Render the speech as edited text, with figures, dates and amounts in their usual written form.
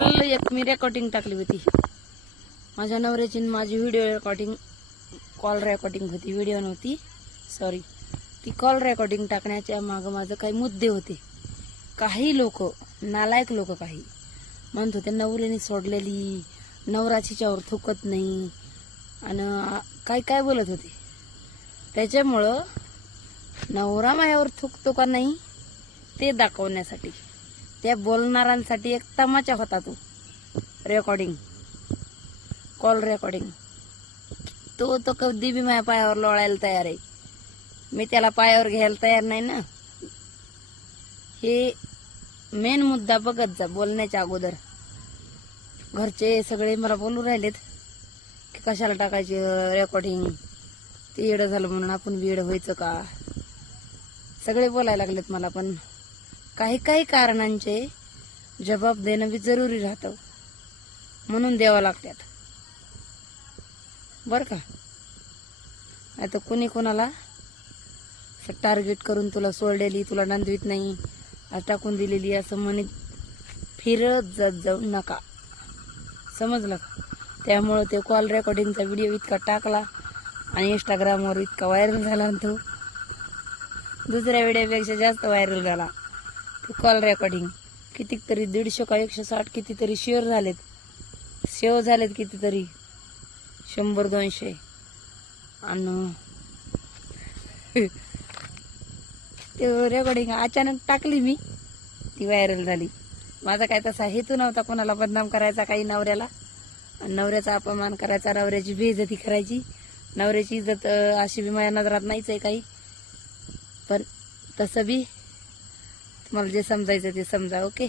एक मी रेकॉर्डिंग टाकली होती माझ्या नवऱ्याची, माझी व्हिडिओ रेकॉर्डिंग, कॉल रेकॉर्डिंग होती, व्हिडिओ नव्हती, सॉरी. ती कॉल रेकॉर्डिंग टाकण्याच्या मागं माझं काही मुद्दे होते. काही लोक, नालायक लोक काही म्हणत होते नवऱ्याने सोडलेली, नवरा तिच्यावर थुकत नाही आणि काय काय बोलत होते. त्याच्यामुळं नवरा माझ्यावर थुकतो का नाही ते दाखवण्यासाठी, त्या बोलणाऱ्यांसाठी एक तमाचा होता तो रेकॉर्डिंग, कॉल रेकॉर्डिंग. तो कधी बी माझ्या पायावर लोळायला तयार आहे, मी त्याला पायावर घ्यायला तयार नाही ना. हे मेन मुद्दा बघत जा बोलण्याच्या अगोदर. घरचे सगळे मला बोलू राहिलेत की कशाला टाकायची रेकॉर्डिंग, ते येडं झालं म्हणून आपण बी येडं व्हायचं का, सगळे बोलायला लागलेत मला. पण काही काही कारणांचे जबाब देणं बी जरुरी राहतं, म्हणून द्यावं लागतात बर का. आता कुणी कोणाला टार्गेट करून तुला सोडलेली, तुला नांदवीत नाही, आज टाकून दिलेली असं म्हणत फिरत जाऊ नका, समजलं का. त्यामुळे ते कॉल रेकॉर्डिंगचा व्हिडिओ इतका टाकला आणि इंस्टाग्रामवर इतका व्हायरल झाला, तो दुसऱ्या व्हिडिओपेक्षा जास्त व्हायरल झाला. ते कॉल रेकॉर्डिंग कितीतरी 150 का 160 कितीतरी शेअर झालेत, सेव्ह झालेत कितीतरी 100-200. आणि ते रेकॉर्डिंग अचानक टाकली मी, ती व्हायरल झाली. माझा काय तसा हेतू नव्हता कोणाला बदनाम करायचा, काही नवऱ्याला, नवऱ्याचा अपमान करायचा, नवऱ्याची बेइज्जती करायची. नवऱ्याची इज्जत अशी बी माझ्या नजरात नाहीच आहे काही. पण तसं बी तुम्हाला जे समजायचं ते समजा, ओके.